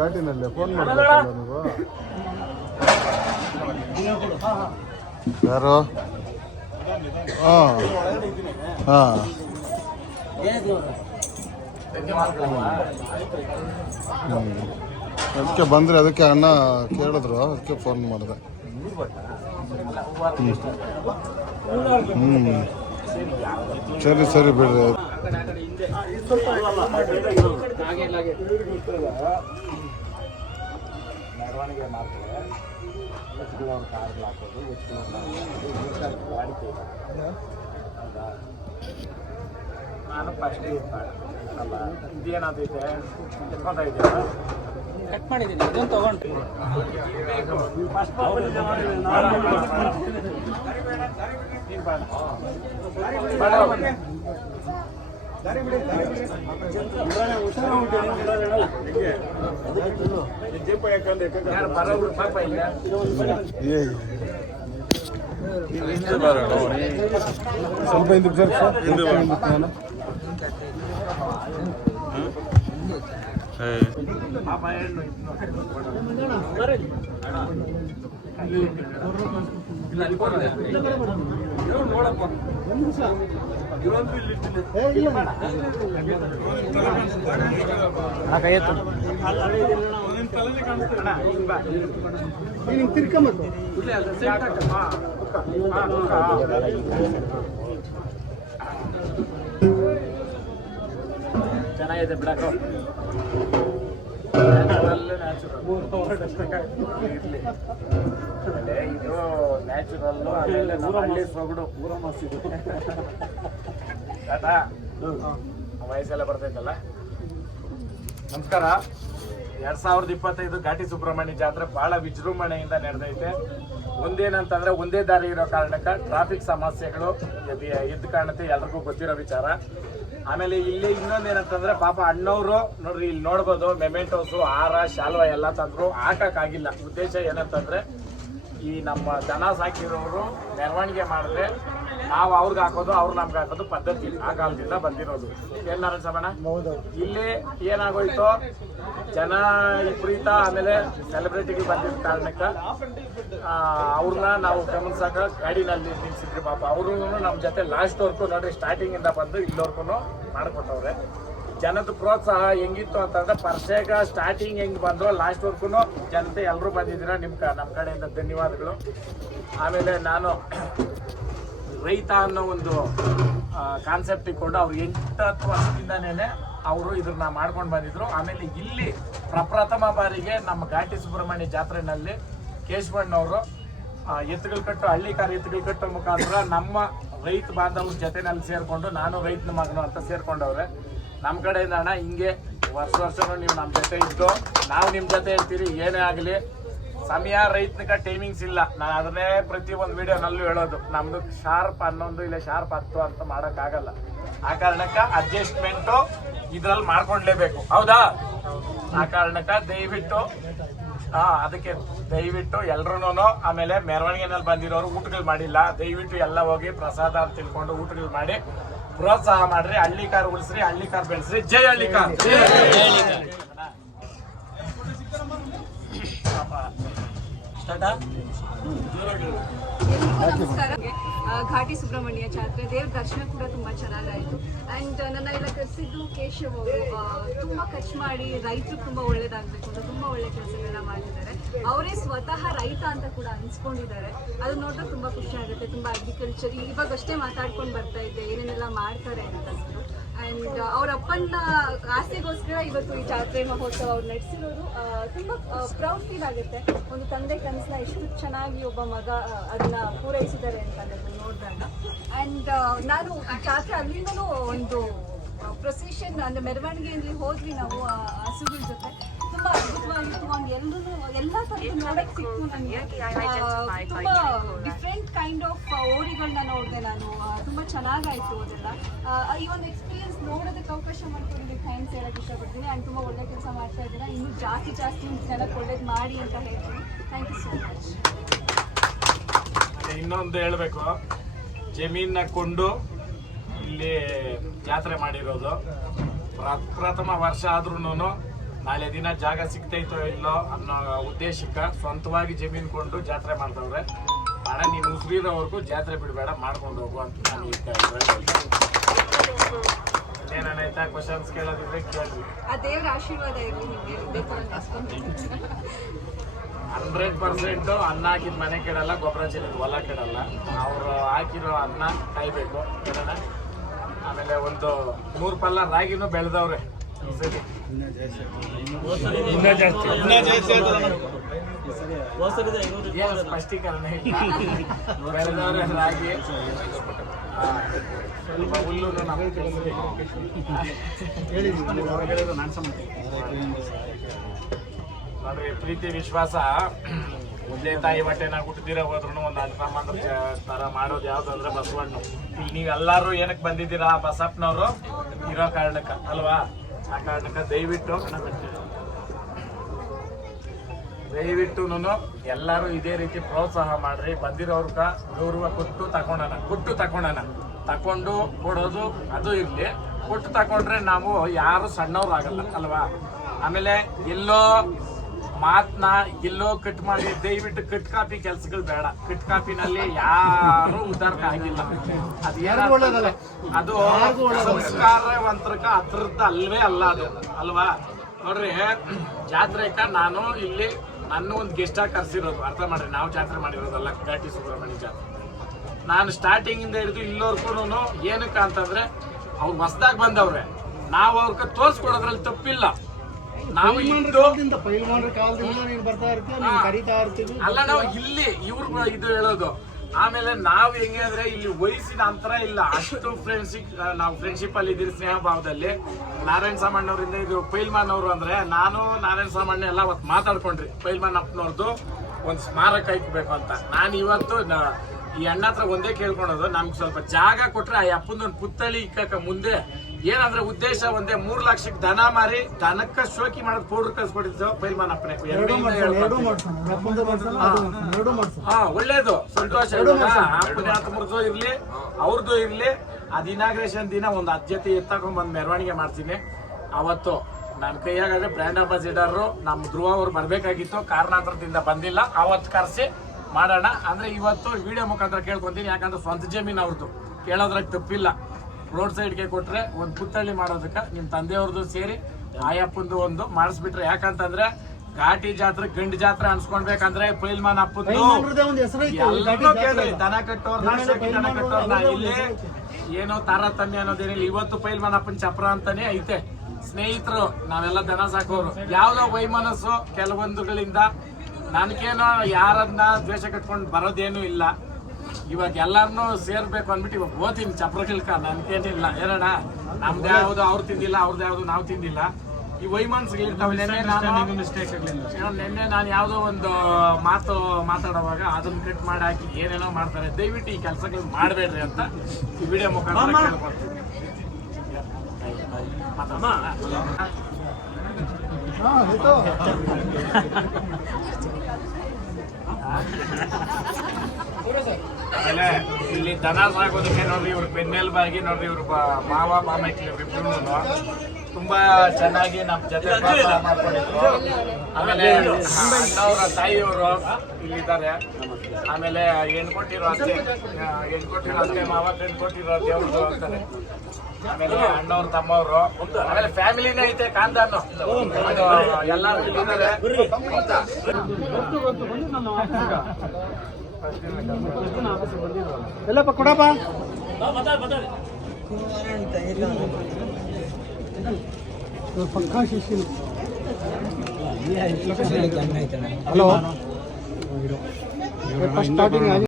ಘಾಟಿನಲ್ಲಿ phone ಮಾಡಬೇಕಲ್ಲ ನೀವು. ಯಾರು? ಹಾಂ ಹಾಂ ಅದಕ್ಕೆ ಬಂದರೆ ಅದಕ್ಕೆ ಅಣ್ಣ ಕೇಳಿದ್ರು, ಅದಕ್ಕೆ ಫೋನ್ ಮಾಡಿದೆ. ಸರಿ ಸರಿ ಬಿಡ್ರಿ. ನಾನು ಫಸ್ಟ್ ಅಲ್ಲ ಇದೇನಾದೈತೆ ಎತ್ಕೊಂತ ಇದೆಯಾ ಕಟ್ ಮಾಡಿದ್ದೀನಿ ಇದನ್ನು ತಗೊಂಡು ಸ್ವಲ್ಪ ಚೆನ್ನಾಗಿದೆ ಬಿಡಕ್ಕೆ ಇರಲಿ ಇದು ನ್ಯಾಚುರಲ್ಲು ಆಮೇಲೆ ನಮ್ಮ ಹಳ್ಳಿ ಸೊಗಡು ಆಟಾ ವಯಸ್ಸೆಲ್ಲ ಬರ್ತೈತಲ್ಲ. ನಮಸ್ಕಾರ. 2025 ಘಾಟಿ ಸುಬ್ರಹ್ಮಣ್ಯ ಜಾತ್ರೆ ಬಹಳ ವಿಜೃಂಭಣೆಯಿಂದ ನಡೆದೈತೆ. ಒಂದೇನಂತಂದ್ರೆ ಒಂದೇ ದಾರಿ ಇರೋ ಕಾರಣಕ್ಕೆ ಟ್ರಾಫಿಕ್ ಸಮಸ್ಯೆಗಳು ಇದ್ದ ಕಾರಣಕ್ಕೆ ಎಲ್ರಿಗೂ ಗೊತ್ತಿರೋ ವಿಚಾರ. ಆಮೇಲೆ ಇಲ್ಲಿ ಇನ್ನೊಂದೇನಂತಂದ್ರೆ ಪಾಪ ಅಣ್ಣವರು ನೋಡ್ರಿ ಇಲ್ಲಿ ನೋಡ್ಬೋದು ಮೆಮೆಂಟೋಸು ಹಾರ ಶಾಲ್ವ ಎಲ್ಲ ತಂದ್ರು ಹಾಕಕ್ಕಾಗಿಲ್ಲ. ಉದ್ದೇಶ ಏನಂತಂದ್ರೆ ಈ ನಮ್ಮ ದನ ಸಾಕಿರೋರು ಮೆರವಣಿಗೆ ಮಾಡಿದ್ರೆ ನಾವು ಅವ್ರಿಗೆ ಹಾಕೋದು ಅವ್ರು ನಮ್ಗೆ ಹಾಕೋದು ಪದ್ಧತಿ ಆ ಕಾಲದಿಂದ ಬಂದಿರೋದು. ಏನ್ ನಾರಾಯಣ ಇಲ್ಲಿ ಏನಾಗೋಯ್ತು, ಜನ ವಿಪರೀತ ಆಮೇಲೆ ಸೆಲೆಬ್ರಿಟಿಗೆ ಬಂದಿದ್ದ ಕಾರಣಕ್ಕೆ ಅವ್ರನ್ನ ನಾವು ಗಮನಿಸಾಕ ಗಾಡಿನಲ್ಲಿ ನಿಲ್ಸಿದ್ರಿ. ಪಾಪ ಅವರು ನಮ್ಮ ಜೊತೆ ಲಾಸ್ಟ್ ವರ್ಕು ನೋಡ್ರಿ ಸ್ಟಾರ್ಟಿಂಗ್ ಇಂದ ಬಂದು ಇಲ್ಲಿವರ್ಗು ಮಾಡ್ಕೊಟ್ಟವ್ರೆ. ಜನದ ಪ್ರೋತ್ಸಾಹ ಹೆಂಗಿತ್ತು ಅಂತಂದ್ರೆ ಪರ್ಸೆಗ ಸ್ಟಾರ್ಟಿಂಗ್ ಹೆಂಗ್ ಬಂದ್ರು ಲಾಸ್ಟ್ ವರ್ಗು ಜನತೆ ಎಲ್ಲರೂ ಬಂದಿದ್ದೀರ. ನಮ್ಮ ಕಡೆಯಿಂದ ಧನ್ಯವಾದಗಳು. ಆಮೇಲೆ ನಾನು ರೈತ ಅನ್ನೋ ಒಂದು ಕಾನ್ಸೆಪ್ಟ್ ಇಟ್ಕೊಂಡು ಅವ್ರು 8-10 ವರ್ಷದಿಂದನೇ ಅವರು ಇದನ್ನ ಮಾಡ್ಕೊಂಡು ಬಂದಿದ್ರು. ಆಮೇಲೆ ಇಲ್ಲಿ ಪ್ರಪ್ರಥಮ ಬಾರಿಗೆ ನಮ್ಮ ಘಾಟಿ ಸುಬ್ರಹ್ಮಣ್ಯ ಜಾತ್ರೆನಲ್ಲಿ ಕೇಶವಣ್ಣವರು ಎತ್ತುಗಳು ಕಟ್ಟು ಹಳ್ಳಿಕಾರ ಎತ್ತುಗಳು ಕಟ್ಟೋ ಮುಖಾಂತರ ನಮ್ಮ ರೈತ ಬಾಂಧವ್ರ ಜೊತೆನಲ್ಲಿ ಸೇರ್ಕೊಂಡು ನಾನು ರೈತನ ಮಗನು ಅಂತ ಸೇರ್ಕೊಂಡವ್ರೆ. ನಮ್ಮ ಕಡೆಯಿಂದ ಅಣ್ಣ ಹಿಂಗೆ ವರ್ಷನೂ ನೀವು ನಮ್ಮ ಜೊತೆ ಇದ್ದು ನಾವು ನಿಮ್ಮ ಜೊತೆ ಇರ್ತೀರಿ. ಏನೇ ಆಗಲಿ ಸಮಯ ರೈತನಿಗೆ ಟೈಮಿಂಗ್ಸ್ ಇಲ್ಲ. ನಾನು ಅದನ್ನೇ ಪ್ರತಿಯೊಂದು ವಿಡಿಯೋನಲ್ಲೂ ಹೇಳೋದು, ನಮ್ದು ಶಾರ್ಪ್ 11 ಇಲ್ಲ ಶಾರ್ಪ್ 10 ಅಂತ ಮಾಡೋಕ್ಕಾಗಲ್ಲ. ಆ ಕಾರಣಕ್ಕೆ ಅಡ್ಜಸ್ಟ್ಮೆಂಟು ಇದ್ರಲ್ಲಿ ಮಾಡ್ಕೊಂಡ್ಲೇಬೇಕು, ಹೌದಾ? ಆ ಕಾರಣಕ್ಕೆ ದಯವಿಟ್ಟು ಅದಕ್ಕೆ ದಯವಿಟ್ಟು ಎಲ್ರೂ ಆಮೇಲೆ ಮೆರವಣಿಗೆನಲ್ಲಿ ಬಂದಿರೋರು ಊಟಗಳು ಮಾಡಿಲ್ಲ, ದಯವಿಟ್ಟು ಎಲ್ಲ ಹೋಗಿ ಪ್ರಸಾದ ಅಂತ ತಿಳ್ಕೊಂಡು ಊಟಗಳು ಮಾಡಿ ಪ್ರೋತ್ಸಾಹ ಮಾಡ್ರಿ. ಹಳ್ಳಿ ಕಾರ್ ಉಳಿಸ್ರಿ, ಹಳ್ಳಿ ಕಾರ್ ಬೆಳೆಸ್ರಿ. ಜೈ ಹಳ್ಳಿ ಕಾರ್. ನಮಸ್ಕಾರ. ಘಾಟಿ ಸುಬ್ರಹ್ಮಣ್ಯ ಜಾತ್ರೆ ದೇವ್ರ ದರ್ಶನ ಕೂಡ ತುಂಬಾ ಚೆನ್ನಾಗಾಯಿತು. ಆ್ಯಂಡ್ ನನ್ನ ಎಲ್ಲ ಕರೆಸಿದ್ದು ಕೇಶವ್ ಅವರು ತುಂಬ ಖರ್ಚು ಮಾಡಿ ರೈತರು ತುಂಬ ಒಳ್ಳೇದಾಗಬೇಕು ಅಂತ ತುಂಬ ಒಳ್ಳೆ ಕೆಲಸಗಳನ್ನ ಮಾಡಿದ್ದಾರೆ. ಅವರೇ ಸ್ವತಃ ರೈತ ಅಂತ ಕೂಡ ಅನ್ಸ್ಕೊಂಡಿದ್ದಾರೆ. ಅದು ನೋಡಿದ್ರೆ ತುಂಬ ಖುಷಿ ಆಗುತ್ತೆ. ತುಂಬ ಅಗ್ರಿಕಲ್ಚರ್ ಇವಾಗಷ್ಟೇ ಮಾತಾಡ್ಕೊಂಡು ಬರ್ತಾ ಇದ್ದೆ ಏನೇನೆಲ್ಲ ಮಾಡ್ತಾರೆ ಅಂತ. ಆ್ಯಂಡ್ ಅವ್ರ ಅಪ್ಪನ ಆಸೆಗೋಸ್ಕರ ಇವತ್ತು ಈ ಜಾತ್ರೆ ಮಹೋತ್ಸವ ಅವ್ರು ನಡೆಸಿರೋದು ತುಂಬ ಪ್ರೌಡ್ ಫೀಲ್ ಆಗುತ್ತೆ. ಒಂದು ತಂದೆ ಕನಸನ್ನ ಎಷ್ಟು ಚೆನ್ನಾಗಿ ಒಬ್ಬ ಮಗ ಅದನ್ನ ಪೂರೈಸಿದ್ದಾರೆ ಅಂತ ನೋಡಿದಾಗ. ಆ್ಯಂಡ್ ನಾನು ಜಾತ್ರೆ ಅಲ್ಲಿಂದಲೂ ಒಂದು ಪ್ರೊಸೆಷನ್ ಅಂದರೆ ಮೆರವಣಿಗೆಯಲ್ಲಿ ಹೋದ್ವಿ ನಾವು ಹಸುಗಳ ಜೊತೆ. ತುಂಬ ಅದ್ಭುತವಾಗಿತ್ತು. ಒಂದು ಎಲ್ಲ ಥರದ್ದು ನೋಡೋಕ್ಕೆ ಸಿಕ್ತು ನನಗೆ. ತುಂಬ ಡಿಫ್ರೆಂಟ್ ಕೈಂಡ್ ಆಫ್ ಓರಿಗಳನ್ನ ನೋಡಿದೆ ನಾನು. ತುಂಬ ಚೆನ್ನಾಗಾಯಿತು ಅದೆಲ್ಲ. ಈ ಒಂದು ಎಕ್ಸ್ಪೀರಿಯನ್ಸ್ ನೋಡೋದಕ್ಕೆ ಅವಕಾಶ ಮಾಡ್ಕೊಂಡಿದ್ದೀನಿ. ಥ್ಯಾಂಕ್ಸ್ ಹೇಳೋಕ್ಕೆ ಇಷ್ಟಪಡ್ತೀನಿ. ಆ್ಯಂಡ್ ತುಂಬ ಒಳ್ಳೆ ಕೆಲಸ ಮಾಡ್ತಾ ಇದ್ದೀರಾ. ಇನ್ನೂ ಜಾಸ್ತಿ ಜನಕ್ಕೆ ಒಳ್ಳೇದು ಮಾಡಿ ಅಂತ ಹೇಳ್ತೀನಿ. Thank you so much. ಇನ್ನೊಂದು ಹೇಳಬೇಕು, ಜಮೀನ ಕೊಂಡು ಇಲ್ಲಿ ಜಾತ್ರೆ ಮಾಡಿರೋದು ಪ್ರಥಮ ವರ್ಷ ಆದ್ರೂ ನಾಳೆ ದಿನ ಜಾಗ ಸಿಗ್ತೈತೋ ಇಲ್ಲೋ ಅನ್ನೋ ಉದ್ದೇಶಕ್ಕೆ ಸ್ವಂತವಾಗಿ ಜಮೀನು ಕೊಂಡು ಜಾತ್ರೆ ಮಾಡ್ತವ್ರೆ. ಹಣ ನೀನು ಉಸಿರಿರೋವರೆಗೂ ಜಾತ್ರೆ ಬಿಡಬೇಡ, ಮಾಡ್ಕೊಂಡು ಹೋಗು ಅಂತ ನಾನು ಏನಾಯ್ತಾ ಕ್ವಶನ್ಸ್ ಕೇಳೋದಿದ್ರೆ ಕೇಳಿ. ಆ ದೇವ್ರ ಆಶೀರ್ವಾದ ಇರಲಿ ನಿಮಗೆ. 100% ಅನ್ನ ಹಾಕಿದ ಮನೆ ಕೆಡಲ್ಲ, ಗೊಬ್ಬರ ಚೆಲ್ಲಿದ ಹೊಲ ಕೆಡಲ್ಲ. ಅವರು ಹಾಕಿರೋ ಅನ್ನ ಕಾಯ್ಬೇಕು ಕೆಡೋಣ. ಆಮೇಲೆ ಒಂದು 100 ಪಲ್ಲ ರಾಗಿನೂ ಬೆಳೆದವ್ರೆ ಈ ಸರಿ. ಏನು ಸ್ಪಷ್ಟೀಕರಣ ಇಲ್ಲ. ಬೆಳೆದವ್ರೆ ರಾಗಿ, ಸ್ವಲ್ಪ ಹುಲ್ಲು ನಮಗೆ ನೋಡ್ರಿ. ಪ್ರೀತಿ ವಿಶ್ವಾಸ ಒಂದೇ ತಾಯಿ ಹೊಟ್ಟೆನಾಗ ಹುಟ್ಟಿದಿರ ಹೋದ್ರು ಒಂದು ಅಲ್ಪಮಾನ ತರ ಮಾಡೋದು ಯಾವ್ದು ಅಂದ್ರೆ ಬಸವಣ್ಣ. ಈಗ ನೀವೆಲ್ಲರೂ ಏನಕ್ಕೆ ಬಂದಿದ್ದೀರಾ ಬಸಪ್ಪನವರು ಇರೋ ಕಾರಣಕ್ಕ ಅಲ್ವಾ? ಆ ಕಾರಣಕ್ಕ ದಯವಿಟ್ಟು ಎಲ್ಲರೂ ಇದೇ ರೀತಿ ಪ್ರೋತ್ಸಾಹ ಮಾಡ್ರಿ. ಬಂದಿರೋರ್ಗ ಗೌರವ ಕೊಟ್ಟು ತಕೊಂಡೋಣ. ತಕೊಂಡು ಕೊಡೋದು ಅದು ಇರ್ಲಿ, ಕೊಟ್ಟು ತಕೊಂಡ್ರೆ ನಾವು ಯಾರು ಸಣ್ಣವ್ರು ಆಗಲ್ಲ ಅಲ್ವಾ? ಆಮೇಲೆ ಎಲ್ಲೋ ಮಾತನ್ನ ಎಲ್ಲೋ ಕಟ್ ಮಾಡಿ ದಯವಿಟ್ಟು ಕಟ್ ಕಾಪಿ ಕೆಲ್ಸಗಳು ಬೇಡ. ಕಟ್ ಕಾಪಿನಲ್ಲಿ ಯಾರು ಉದ್ದಾರಕ ಆಗಿಲ್ಲ. ಅದು ಸಂಸ್ಕಾರವಂತರಕ ಹತ್ರದ್ದು ಅಲ್ವೇ ಅಲ್ಲ ಅದು ಅಲ್ವಾ? ನೋಡ್ರಿ, ಜಾತ್ರೆಕ ನಾನು ಇಲ್ಲಿ ನನ್ನ ಒಂದು ಗೆಸ್ಟ್ ಆಗಿ ಕರ್ಸಿರೋದು, ಅರ್ಥ ಮಾಡ್ರಿ. ನಾವು ಜಾತ್ರೆ ಮಾಡಿರೋದಲ್ಲ, ಘಾಟಿ ಸುಬ್ರಹ್ಮಣ್ಯ ಜಾತ್ರೆ. ನಾನು ಸ್ಟಾರ್ಟಿಂಗ್ ಇಂದ ಹಿಡಿದು ಇಲ್ಲೋರ್ಗು ಏನಕ್ಕ ಅಂತಂದ್ರೆ ಅವ್ರು ಹೊಸದಾಗಿ ಬಂದವ್ರೆ, ನಾವು ಅವ್ರಿಗೆ ತೋರ್ಸ್ಕೊಡೋದ್ರಲ್ಲಿ ತಪ್ಪಿಲ್ಲ. ನಾವು ಅಲ್ಲ, ನಾವು ಇಲ್ಲಿ ಇವ್ರು ಇದು ಹೇಳೋದು. ಆಮೇಲೆ ನಾವು ಹೆಂಗೆ ಅಂದ್ರೆ ಇಲ್ಲಿ ವಯಸ್ಸಿನ ಅಂತರ ಇಲ್ಲ, ಅಷ್ಟು ನಾವು ಫ್ರೆಂಡ್ಶಿಪ್ ಅಲ್ಲಿ ಇದ್ದೀರಿ, ಸ್ನೇಹ ಭಾವದಲ್ಲಿ. ನಾರಾಯಣ ಸಾಮಣ್ಣವ್ರಿಂದ ಇದು ಪೈಲ್ಮಾನ್ ಅವರು ಅಂದ್ರೆ ನಾನು ನಾರಾಯಣ ಸಾಮಣ್ಣ ಎಲ್ಲ ಅವತ್ತು ಮಾತಾಡ್ಕೊಂಡ್ರಿ. ಪೈಲ್ಮಾನ್ ಅಪ್ಪನವ್ರದ್ದು ಒಂದು ಸ್ಮಾರಕ ಇಕ್ಬೇಕು ಅಂತ. ನಾನು ಇವತ್ತು ಈ ಅಣ್ಣ ಹತ್ರ ಒಂದೇ ಕೇಳ್ಕೊಳೋದು, ನಮ್ಗೆ ಸ್ವಲ್ಪ ಜಾಗ ಕೊಟ್ರೆ ಆ ಅಪ್ಪನೊಂದು ಪುತ್ಥಳಿ ಇಕ್ಕಕ್ಕ ಮುಂದೆ ಏನಂದ್ರೆ ಉದ್ದೇಶ ಒಂದೇ 3 ಲಕ್ಷಕ್ಕೆ ದನ ಮಾರಿ ದನಕ್ಕ ಶೋಕಿ ಮಾಡೋದು ಪೌಡ್ರ್ ಕಳ್ಸ್ಕೊಟ್ಟಿದ್ದು ಪೈಲ್ಮಾನ್ ಅಪ್ಪನೇ. ಒಳ್ಳೇದು, ಸಂತೋಷ. ಅಪ್ಪನ ಇರ್ಲಿ ಅವ್ರದ್ದು ಇರ್ಲಿ, ಅದ್ ಇನಾಗ್ರೇಷನ್ ದಿನ ಒಂದು ಅಜ್ಜತೆ ಎತ್ತಕೊಂಡ್ ಬಂದ್ ಮೆರವಣಿಗೆ ಮಾಡ್ತೀನಿ. ಅವತ್ತು ನನ್ನ ಕೈಯಾಗಾದ್ರೆ ಬ್ರ್ಯಾಂಡ್ ಅಂಬಾಸಿಡರ್ ನಮ್ಮ ಧ್ರುವ ಅವ್ರು ಬರ್ಬೇಕಾಗಿತ್ತು, ಕಾರಣಾಂತರದಿಂದ ಬಂದಿಲ್ಲ. ಅವತ್ತು ಕರ್ಸಿ ಮಾಡೋಣ ಅಂದ್ರೆ ಇವತ್ತು ವಿಡಿಯೋ ಮುಖಾಂತರ ಕೇಳ್ಕೊಂತೀನಿ. ಯಾಕಂದ್ರೆ ಸ್ವಂತ ಜಮೀನು ಅವ್ರದ್ದು, ಕೇಳೋದ್ರಾಗ ತಪ್ಪಿಲ್ಲ. ರೋಡ್ ಸೈಡ್ಗೆ ಕೊಟ್ರೆ ಒಂದು ಪುತ್ಥಳಿ ಮಾಡೋದಕ್ಕೆ ನಿಮ್ಮ ತಂದೆಯವ್ರದ್ದು ಸೇರಿ ಆಯಪ್ಪಂದು ಒಂದು ಮಾಡಿಸ್ಬಿಟ್ರೆ. ಯಾಕಂತಂದ್ರೆ ಘಾಟಿ ಜಾತ್ರೆ ಗಂಡು ಜಾತ್ರೆ ಅನ್ಸ್ಕೊಳ್ಬೇಕಂದ್ರೆ ಪೈಲ್ಮಾನ್ ಅಪ್ಪಂದು ಎಲ್ಲರೂ ಕೇಳ್ರಿ. ದನ ಕಟ್ಟೋರ್ನ ಇಲ್ಲಿ ಏನೋ ತಾರತಮ್ಯ ಅನ್ನೋದೇನಿಲ್ಲ. ಇವತ್ತು ಪೈಲ್ಮಾನ್ ಅಪ್ಪನ ಚಪ್ರ ಅಂತಾನೆ ಐತೆ. ಸ್ನೇಹಿತರು ನಾವೆಲ್ಲ ದನ ಸಾಕೋರು, ಯಾವ್ದೋ ವೈಮನಸ್ಸು ಕೆಲವೊಂದುಗಳಿಂದ ನನ್ಗೇನೋ ಯಾರನ್ನ ದ್ವೇಷ ಕಟ್ಕೊಂಡು ಬರೋದೇನು ಇಲ್ಲ. ಇವಾಗ ಎಲ್ಲಾರನ್ನೂ ಸೇರ್ಬೇಕು ಅಂದ್ಬಿಟ್ಟು ಇವಾಗ ಓದ್ತೀನಿ ಚಪ್ರಗಿಲ್ಕ. ನನ್ಗೇನಿಲ್ಲ ಏನಣ್ಣ, ನಮ್ದು ಯಾವ್ದು ಅವ್ರು ತಿಂದಿಲ್ಲ, ಅವ್ರದ್ದು ಯಾವ್ದು ನಾವು ತಿಂದಿಲ್ಲ. ಈ ವೈಮನ್ಸ್ಗಳಿರ್ತಾವೆ. ನಿನ್ನೆ ನಾನು ಯಾವುದೋ ಒಂದು ಮಾತಾಡುವಾಗ ಅದನ್ನ ಕಟ್ ಮಾಡಿ ಹಾಕಿ ಏನೇನೋ ಮಾಡ್ತಾರೆ. ದಯವಿಟ್ಟು ಈ ಕೆಲಸಗಳು ಮಾಡಬೇಡ್ರಿ ಅಂತ ಈ ವಿಡಿಯೋ ಮುಖಾಂತರ ಕೇಳ್ಕೊಡ್ತೀನಿ. ಆಮೇಲೆ ಇಲ್ಲಿ ದನ ಸಾಕೋದಕ್ಕೆ ನೋಡ್ರಿ, ಇವ್ರ ಬೆನ್ನೆಲುಬಾಗಿ ನೋಡ್ರಿ, ಇವ್ರ ಮಾವ ಮಾಮೈಕ್ಲಿ ಇಬ್ರು ತುಂಬಾ ಚೆನ್ನಾಗಿ ನಮ್ಮ ಜೊತೆ ಮಾಡ್ಕೊಂಡಿದ್ರು. ಆಮೇಲೆ ಅಣ್ಣವರ ತಾಯಿಯವರು ಇಲ್ಲಿದ್ದಾರೆ. ಆಮೇಲೆ ಹೆಣ್ಕೊಟ್ಟಿರೋ ಅತ್ತೆ ಮಾವ ಹೆಣ್ಕೊಟ್ಟಿರೋ ದೇವ್ರದ್ದು ಅಂತಾರೆ. ಆಮೇಲೆ ಅಣ್ಣವ್ರ ತಮ್ಮವ್ರು, ಆಮೇಲೆ ಫ್ಯಾಮಿಲಿನೇ ಐತೆ ಕಾಂತಾನು, ಎಲ್ಲಾರು ಇಲ್ಲಿದ್ದಾರೆ. ಎಲ್ಲಪ್ಪ ಕೊಡಪ್ಪ. ಪಕ್ಕಾ ಶಿಶಿಲ್. Hello, starting